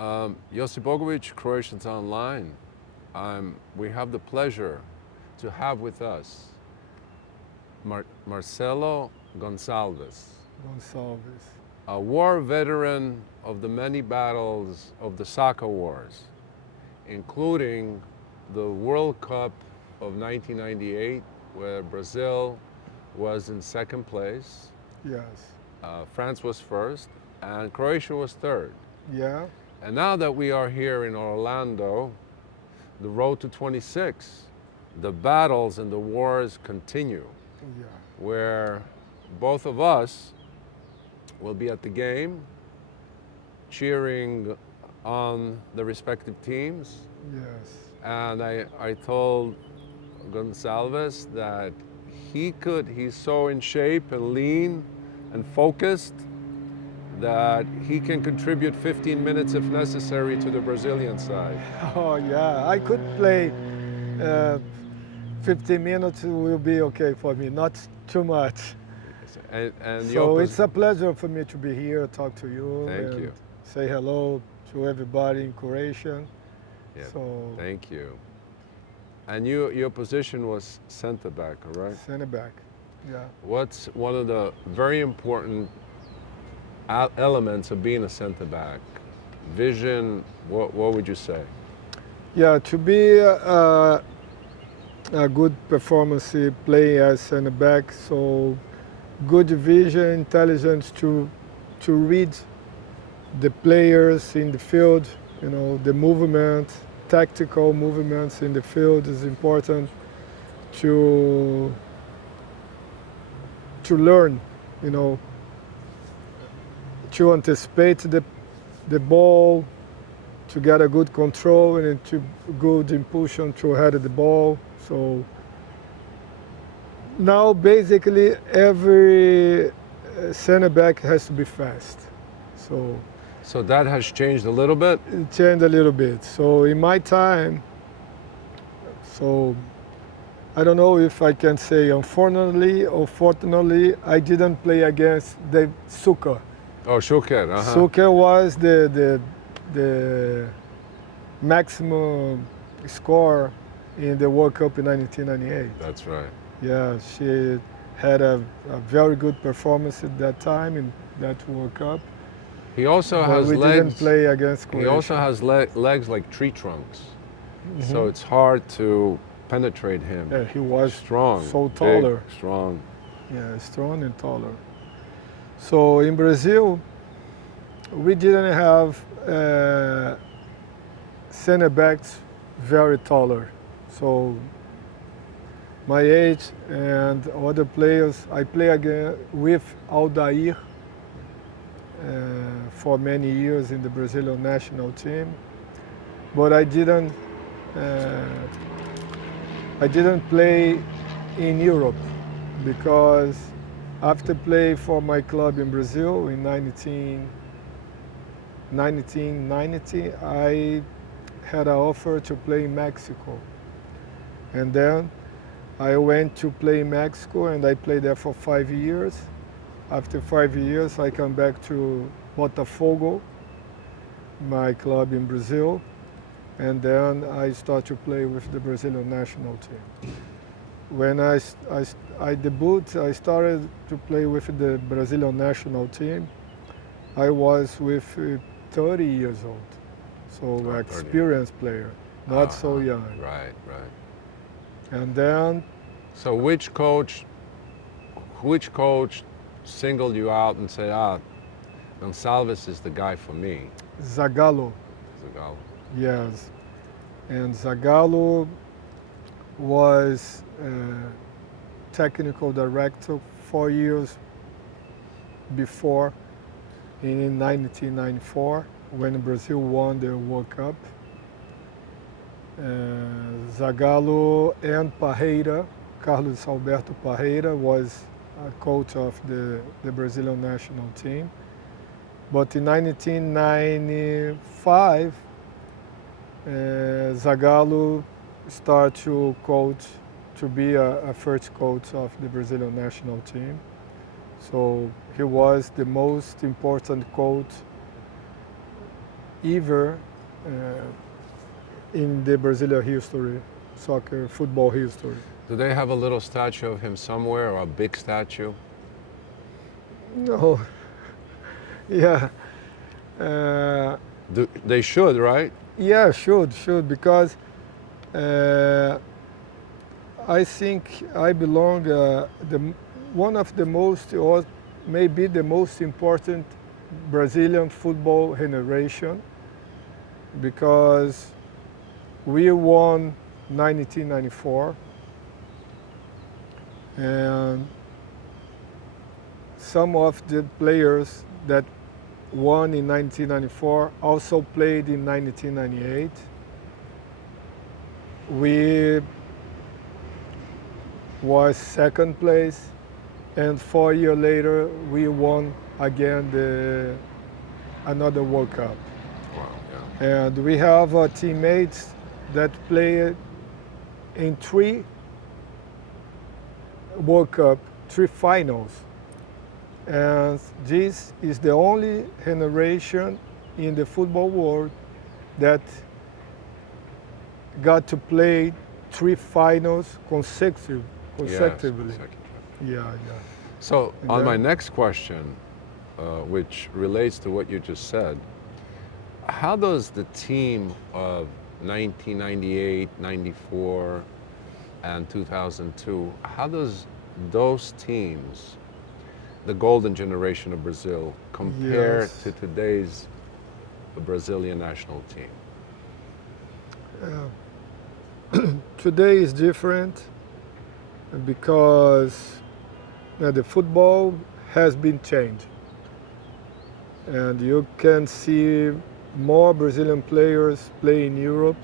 Josip Bogovic, Croatians Online. We have the pleasure to have with us Marcelo Gonçalves, Gonçalves. a war veteran of the many battles of the soccer wars, including the World Cup of 1998, where Brazil was in second place, Yes. France was first, and Croatia was third. Yeah. And now that we are here in Orlando, the road to 26, the battles and the wars continue, Yeah. where both of us will be at the game, cheering on the respective teams. Yes. And I told Gonçalves that he's so in shape and lean and focused that he can contribute 15 minutes if necessary to the Brazilian side. Oh yeah. I could play. Uh, 15 minutes will be okay for me. Not too much. And So it's a pleasure for me to be here, talk to you, Thank and you. say hello to everybody in Croatia. Yeah, So thank you. And your position was center back, all right? center back. Yeah. What's one of the very important elements of being a center back? Vision, what would you say? Yeah, to be a good performance play as center back, so good vision, intelligence to read the players in the field, the movement, tactical movements in the field is important to learn, to anticipate the ball, to get a good control and to good impulsion to head the ball. So now basically every center back has to be fast. So that has changed a little bit? It changed a little bit. So in my time, so I don't know if I can say unfortunately or fortunately, I didn't play against the Suka. Oh, Schuker, uh-huh. Suka was the maximum score in the World Cup in 1998. That's right. Yeah, she had a very good performance at that time in that World Cup. He also But has we legs. didn't play against Croatia. He also has legs like tree trunks. Mm-hmm. So it's hard to penetrate him. Yeah, he was strong, so big, taller. strong. Yeah, strong and taller. So in Brazil, we didn't have center backs very taller. So my age and other players, I play again with Aldair for many years in the Brazilian national team, but I didn't play in Europe because after play for my club in Brazil in 1990, I had an offer to play in Mexico. And then I went to play in Mexico and I played there for 5 years. After 5 years, I come back to Botafogo, my club in Brazil, and then I start to play with the Brazilian national team. When I debut, I started to play with the Brazilian national team. I was with 30 years old, so experienced player, not so young. Right, right. And then, so which coach singled you out and said, Gonçalves is the guy for me? Zagallo. Zagallo. Yes, and Zagallo was technical director 4 years before, in 1994, when Brazil won the World Cup. Zagallo and Parreira, Carlos Alberto Parreira, was a coach of the Brazilian national team. But in 1995, Zagallo started to coach, to be a first coach of the Brazilian national team. So he was the most important coach ever in the Brazilian history, soccer, football history. Do they have a little statue of him somewhere or a big statue? No, yeah. Uh, They should, right? yeah, should, because I think I belong one of the most, or maybe the most important Brazilian football generation, because we won 1994, and some of the players that won in 1994 also played in 1998. We was second place, and 4 years later we won again another World Cup. Wow, yeah. And we have teammates that played in 3 World Cup, 3 finals. And this is the only generation in the football world that got to play 3 finals consecutively. Yes, consecutively. Yeah. So And on my then- next question, which relates to what you just said, how does the team of 1998, 94, and 2002, how does those teams, the golden generation of Brazil, compare Yes. to today's Brazilian national team? Today is different because the football has been changed, and you can see more Brazilian players play in Europe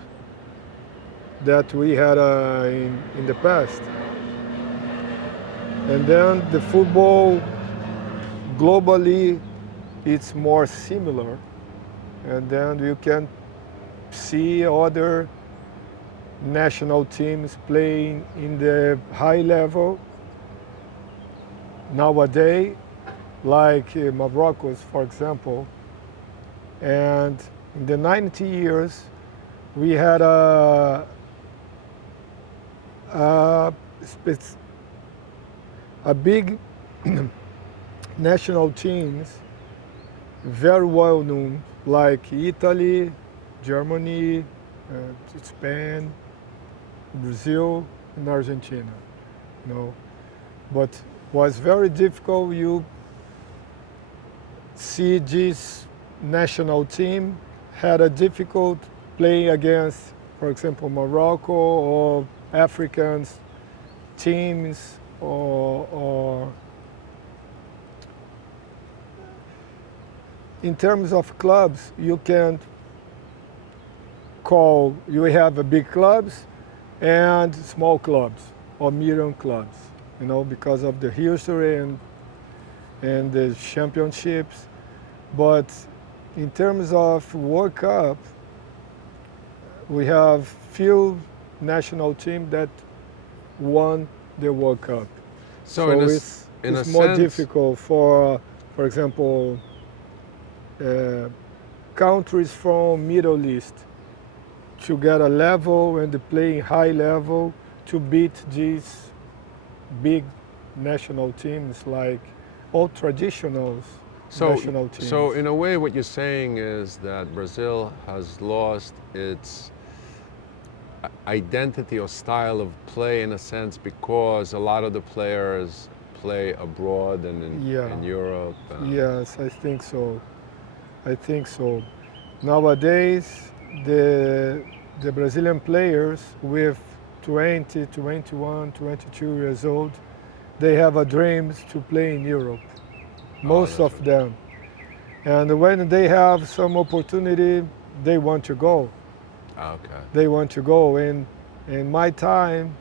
that we had in the past. And then the football globally, it's more similar, and then you can see other national teams playing in the high level nowadays, like Morocco's, for example. And in the 90 years, we had a big national teams, very well known, like Italy, Germany, Spain, Brazil, and Argentina. But was very difficult. You see this national team had a difficult play against, for example, Morocco or Africans teams, or in terms of clubs, you can you have a big clubs and small clubs or medium clubs, because of the history and the championships. But in terms of World Cup, we have few national teams that won the World Cup. So in a it's more sense, difficult for example, countries from Middle East to get a level and play high level to beat these big national teams, like all traditional national teams. So in a way, what you're saying is that Brazil has lost its identity or style of play, in a sense, because a lot of the players play abroad and in Europe. Yes, I think so. Nowadays, the Brazilian players with 20, 21, 22 years old, they have a dream to play in Europe. Most of them. And when they have some opportunity, they want to go. Okay. They want to go. In my time,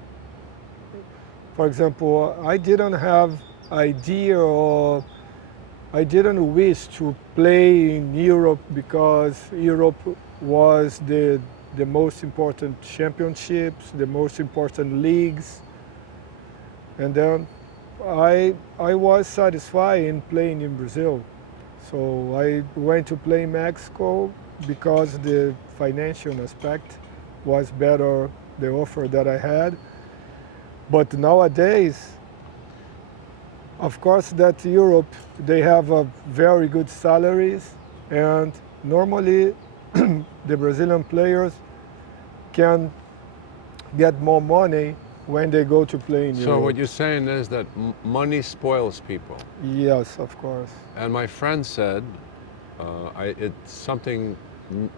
for example, I didn't have idea, or I didn't wish to play in Europe, because Europe was the most important championships, the most important leagues. And then I was satisfied in playing in Brazil. So I went to play in Mexico, because the financial aspect was better, the offer that I had. But nowadays, of course, that Europe, they have a very good salaries, and normally the Brazilian players can get more money when they go to play in So Europe. what you're saying is that money spoils people. Yes, of course. And my friend said, it's something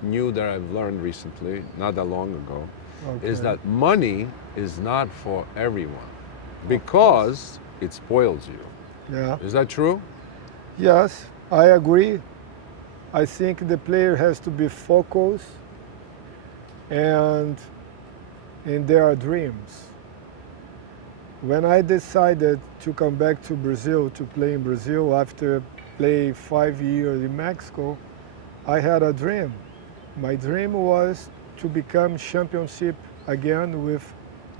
new that I've learned recently, not that long ago, is Okay. that money is not for everyone because it spoils you. Yeah. Is that true? Yes, I agree. I think the player has to be focused and in their dreams. When I decided to come back to Brazil, to play in Brazil after play 5 years in Mexico, I had a dream. My dream was to become championship again with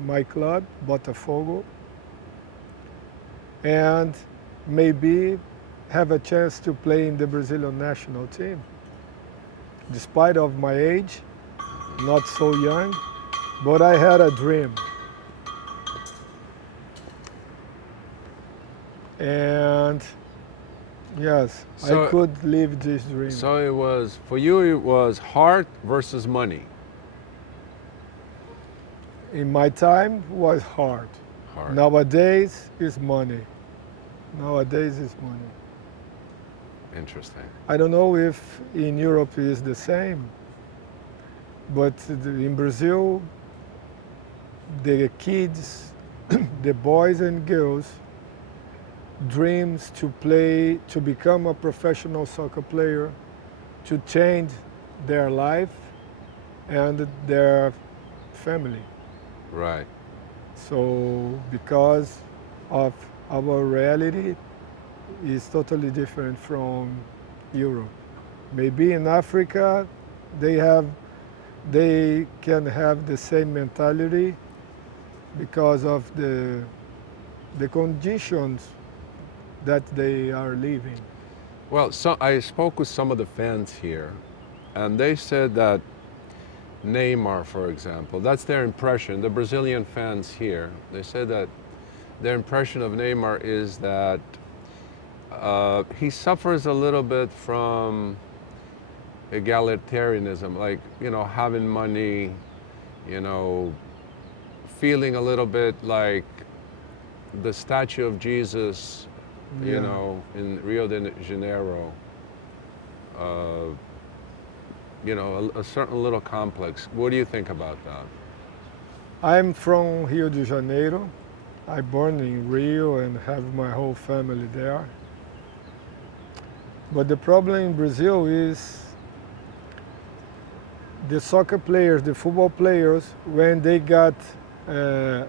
my club, Botafogo, and maybe have a chance to play in the Brazilian national team. Despite of my age, not so young, but I had a dream. And yes, So- I could live this dream. So it was, for you, it was heart versus money. In my time was hard. Heart. Nowadays is money. Nowadays is money. Interesting. I don't know if in Europe is the same, but in Brazil, the kids, the boys and girls, dreams to play, to become a professional soccer player, to change their life and their family. Right. So because of our reality is totally different from Europe. Maybe in Africa they can have the same mentality because of the conditions that they are living. Well, so I spoke with some of the fans here, and they said that Neymar, for example, that's their impression. The Brazilian fans here, they said that their impression of Neymar is that he suffers a little bit from egalitarianism, like, you know, having money, you know, feeling a little bit like the statue of Jesus, you Yeah. know, in Rio de Janeiro. You know, a certain little complex. What do you think about that? I'm from Rio de Janeiro. I born in Rio and have my whole family there. But the problem in Brazil is the soccer players, the football players, when they got a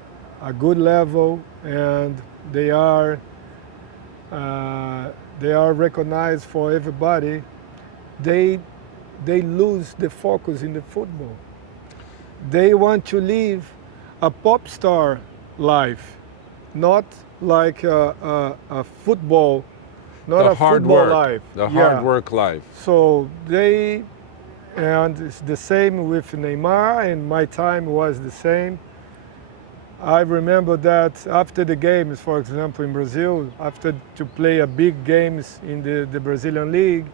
good level and they are recognized for everybody, they lose the focus in the football. They want to live a pop star life, not like a football, not The a hard football work, life. the Yeah. hard work life. So and it's the same with Neymar, and my time was the same. I remember that after the games, for example, in Brazil, after to play a big games in the Brazilian league,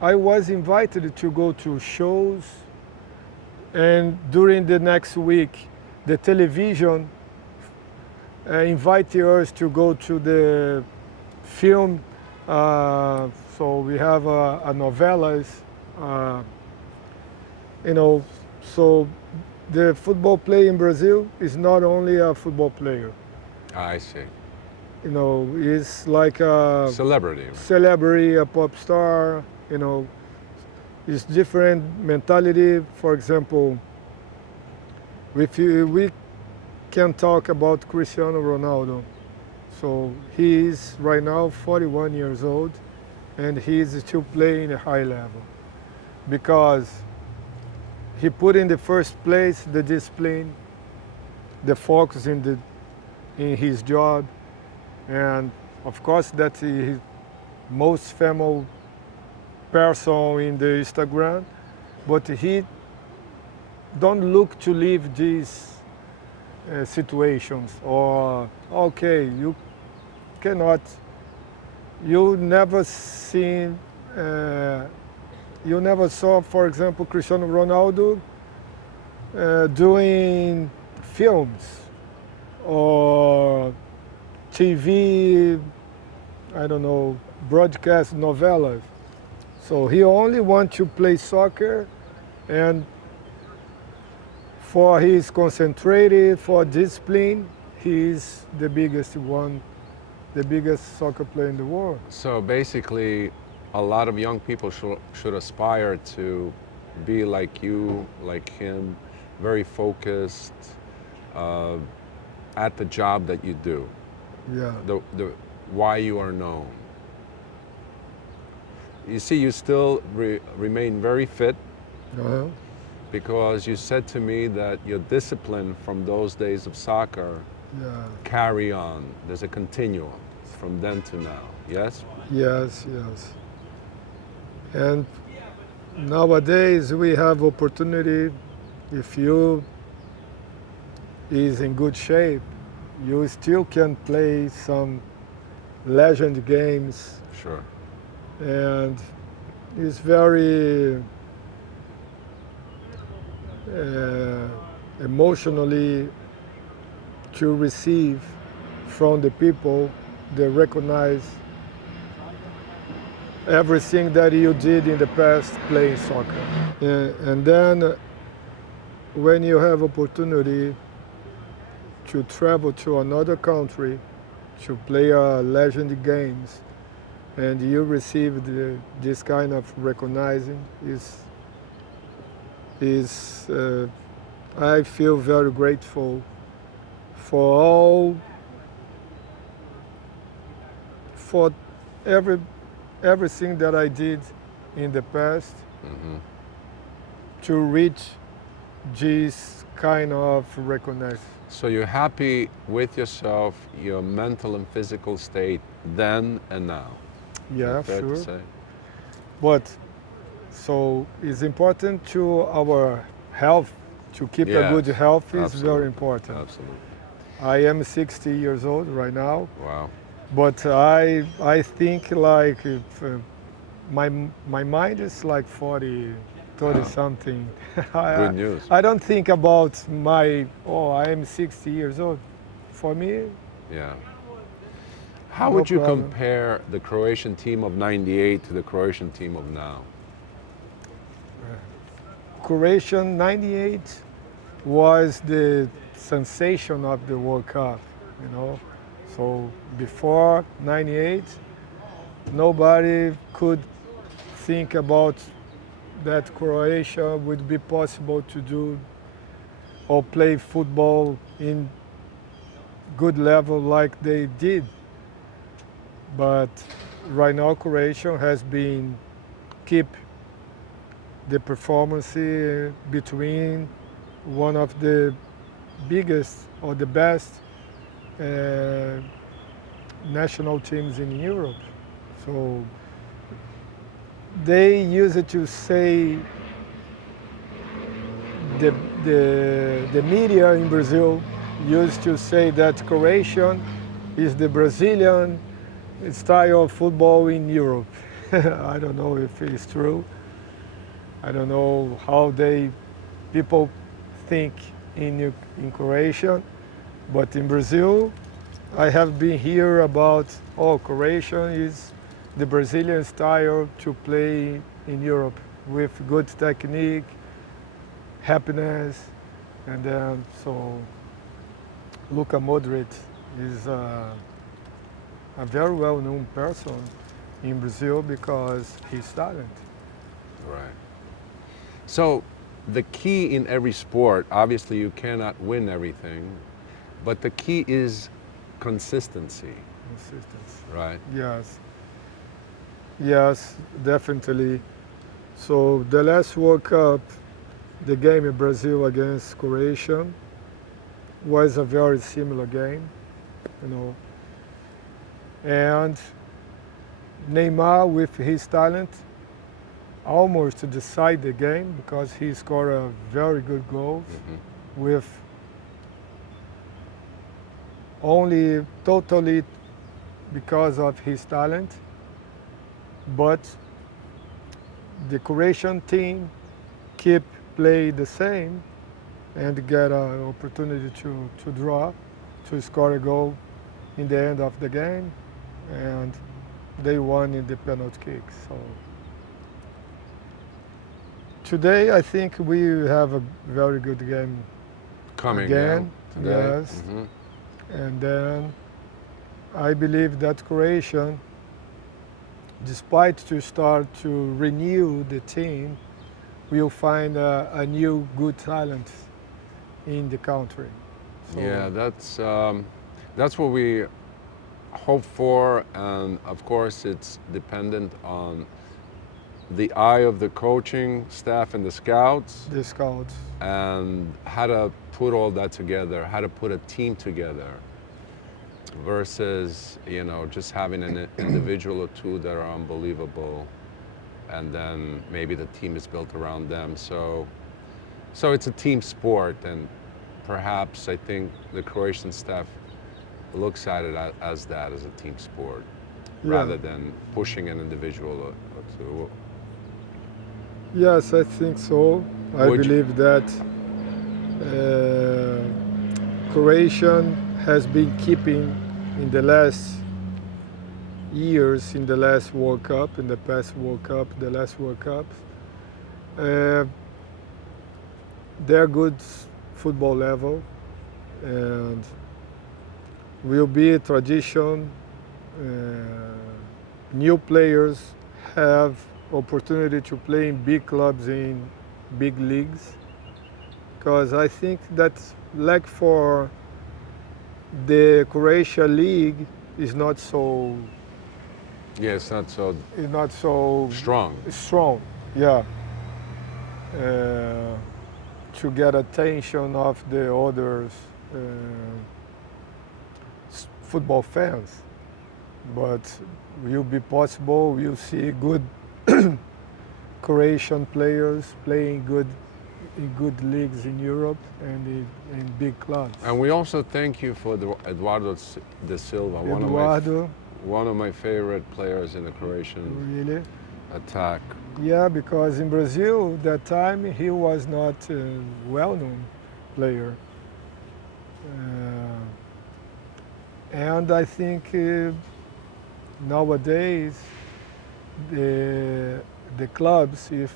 I was invited to go to shows, and during the next week, the television invited us to go to the film. So we have a novelas, you know. So the football player in Brazil is not only a football player. I see. You know, it's like a Celebrity. Right? celebrity, a pop star. You know, it's different mentality. For example, we can talk about Cristiano Ronaldo. So he is right now 41 years old, and he is still playing a high level because he put in the first place the discipline, the focus in his job, and of course that he most famous person in the Instagram, but he don't look to leave these situations, or okay, you cannot, you never seen, you never saw, for example, Cristiano Ronaldo doing films or TV, I don't know, broadcast novellas. So he only wants to play soccer, and for his concentrated, for discipline, he's the biggest one, the biggest soccer player in the world. So basically, a lot of young people should aspire to be like you, like him, very focused at the job that you do, Yeah. the why you are known. You see, you still remain very fit, Uh-huh. because you said to me that your discipline from those days of soccer Yeah. carry on. There's a continuum from then to now. Yes? Yes, yes. And nowadays we have opportunity, if you is in good shape, you still can play some legend games, Sure. and it's very emotionally to receive from the people. They recognize everything that you did in the past playing soccer. And then when you have opportunity to travel to another country to play legend games, and you receive this kind of recognizing, is I feel very grateful for all, for everything that I did in the past to reach this kind of recognition. So you're happy with yourself, your mental and physical state then and now. Yeah, Fair to sure. say? But so it's important to our health, to keep a Yes, good health is absolutely, very important. Absolutely. I am 60 years old right now, Wow. but I think like if, my mind is like 40, 30 something. Good news. I don't think about I am 60 years old. For me, Yeah. How No would you problem. compare the Croatian team of '98 to the Croatian team of now? Croatia 98 was the sensation of the World Cup, you know. So before 98, nobody could think about that Croatia would be possible to do or play football in good level like they did. But right now Croatia has been keep the performance between one of the biggest or the best national teams in Europe. So they used to say, the media in Brazil used to say that Croatian is the Brazilian style of football in Europe. I don't know if it's true. I don't know how people think in Croatia, but in Brazil, I have been here about, Croatia is the Brazilian style to play in Europe with good technique, happiness, and then so Luka Modric is a very well-known person in Brazil because he's talent. Right. So the key in every sport, obviously you cannot win everything, but the key is consistency, Consistency. right? Yes. Yes, definitely. So the last World Cup, the game in Brazil against Croatia was a very similar game, you know. And Neymar, with his talent, almost to decide the game because he scored a very good goal with only totally because of his talent, but the Croatian team keep play the same and get an opportunity to draw, to score a goal in the end of the game, and they won in the penalty kick. So today I think we have a very good game Coming again. today. Yes. And then I believe that Croatia, despite to start to renew the team, will find a new good talent in the country. So Yeah, that's what we hope for, and of course it's dependent on the eye of the coaching staff and the scouts, the scouts. and how to put all that together, how to put a team together versus, you know, just having an individual or two that are unbelievable and then maybe the team is built around them. So it's a team sport, and perhaps I think the Croatian staff looks at it as that, as a team sport, rather than pushing an individual or two. Yes, I think so. I believe that Croatian has been keeping in the last years, in the last World Cup, in the past World Cup, the last World Cups, they're good football level, and will be a tradition. New players have opportunity to play in big clubs, in big leagues, because I think that like for the Croatia league is not so It's not so strong. strong. Yeah. To get attention of the others football fans, but will be possible. We'll see good Croatian players playing good in good leagues in Europe and in big clubs. And we also thank you for Eduardo de Silva, Eduardo, one of my favorite players in the Croatian really? attack. Yeah, because in Brazil that time he was not a well-known player. And I think nowadays the clubs, if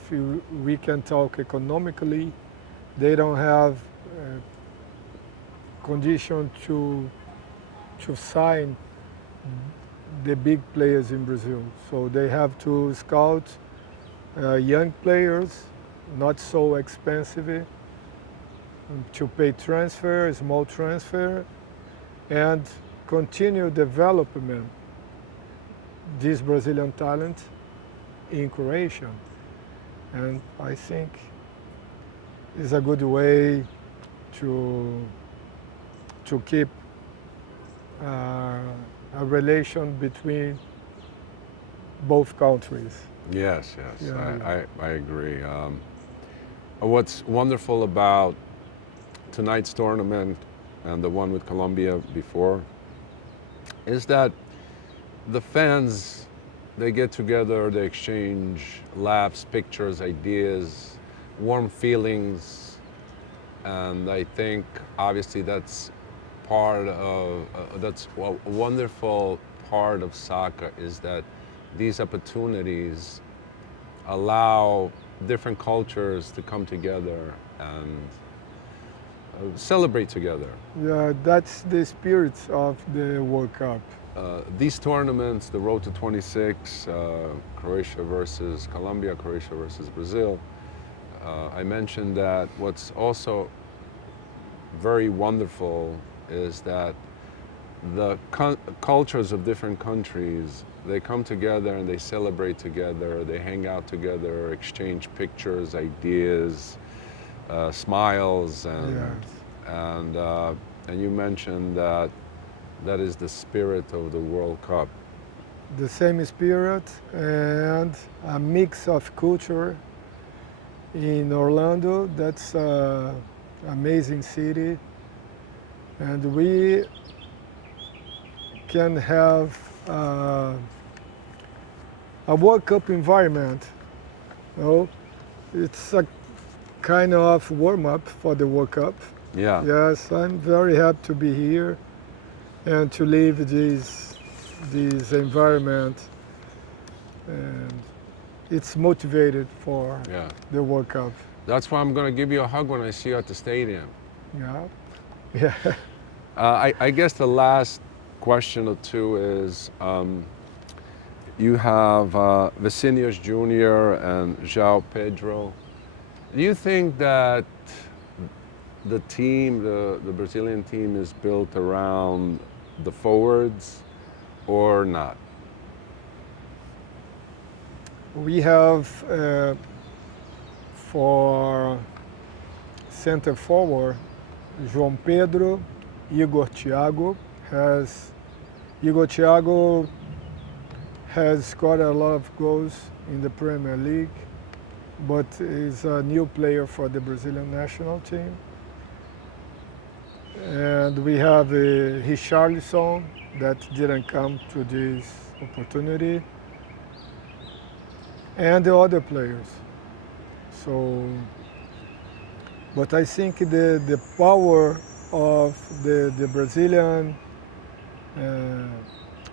we can talk economically, they don't have condition to sign the big players in Brazil. So they have to scout young players, not so expensive, to pay transfer, small transfer, and continue development this Brazilian talent in Croatia. And I think it's a good way to keep a relation between both countries. Yes, Yeah. I agree. What's wonderful about tonight's tournament and the one with Colombia before is that the fans, they get together, they exchange laughs, pictures, ideas, warm feelings, and I think obviously that's part of, that's a wonderful part of soccer, is that these opportunities allow different cultures to come together and celebrate together. Yeah, that's the spirit of the World Cup. These tournaments, the Road to 26, Croatia versus Colombia, Croatia versus Brazil, I mentioned that what's also very wonderful is that the cultures of different countries, they come together and they celebrate together, they hang out together, exchange pictures, ideas, smiles, and you mentioned that that is the spirit of the World Cup. the same spirit and a mix of culture in Orlando. That's an amazing city, and we can have a World Cup environment. You know, it's a kind of warm-up for the World Cup. Yeah. Yes, I'm very happy to be here and to live this environment. And it's motivated for Yeah. the World Cup. That's why I'm going to give you a hug when I see you at the stadium. Yeah, yeah. I guess the last question or two is, you have Vicinius Jr. and João Pedro. Do you think that the team, the Brazilian team, is built around the forwards or not? We have for center forward, João Pedro, Igor Thiago has scored a lot of goals in the Premier League, but is a new player for the Brazilian national team. And we have Richarlison that didn't come to this opportunity, and the other players. So, but I think the power of the Brazilian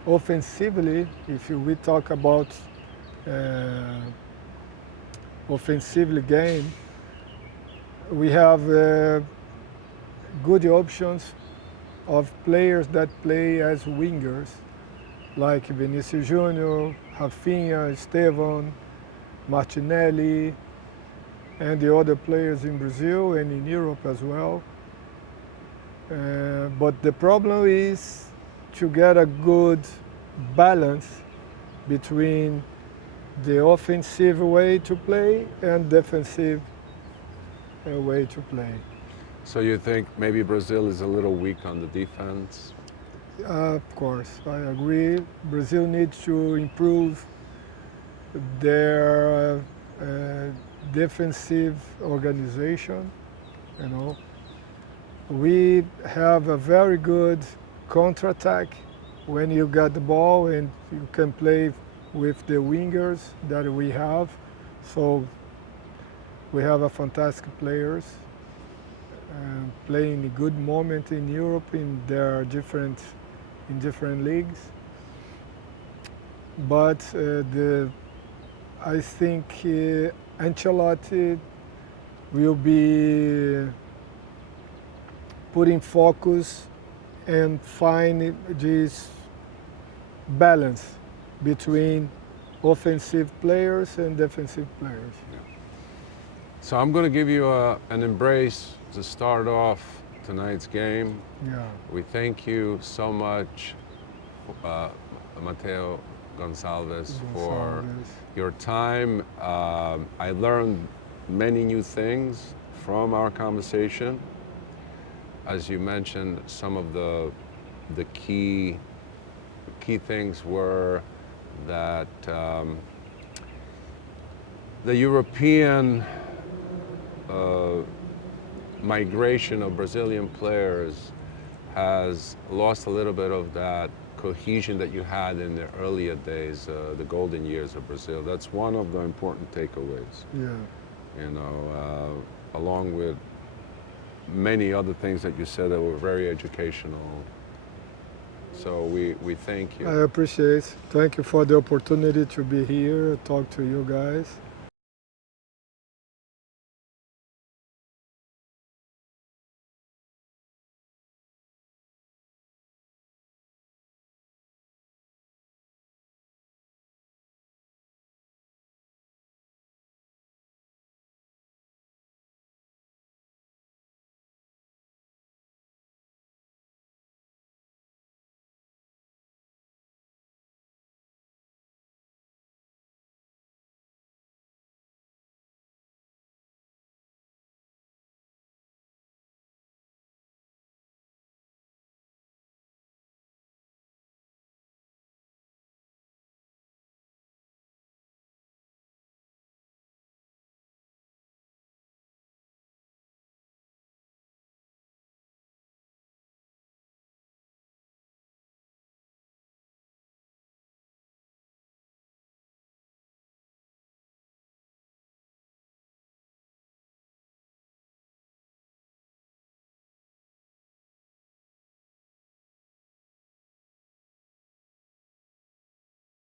offensively, if we talk about offensive game, we have good options of players that play as wingers, like Vinicius Junior, Rafinha, Esteban, Martinelli, and the other players in Brazil and in Europe as well. But the problem is to get a good balance between the offensive way to play and defensive way to play. So you think maybe Brazil is a little weak on the defense? Of course, I agree. Brazil needs to improve their defensive organization. You know, we have a very good counterattack when you got the ball and you can play with the wingers that we have. So we have a fantastic players playing a good moment in Europe in different leagues. But I think Ancelotti will be putting focus and find this balance between offensive players and defensive players. So I'm going to give you an embrace to start off tonight's game. Yeah. We thank you so much, Marcelo Gonçalves, for your time. I learned many new things from our conversation. As you mentioned, some of the key things were that the European migration of Brazilian players has lost a little bit of that cohesion that you had in the earlier days, the golden years of Brazil. That's one of the important takeaways. Yeah. You know, along with many other things that you said that were very educational. So we thank you. I appreciate. Thank you for the opportunity to be here, talk to you guys.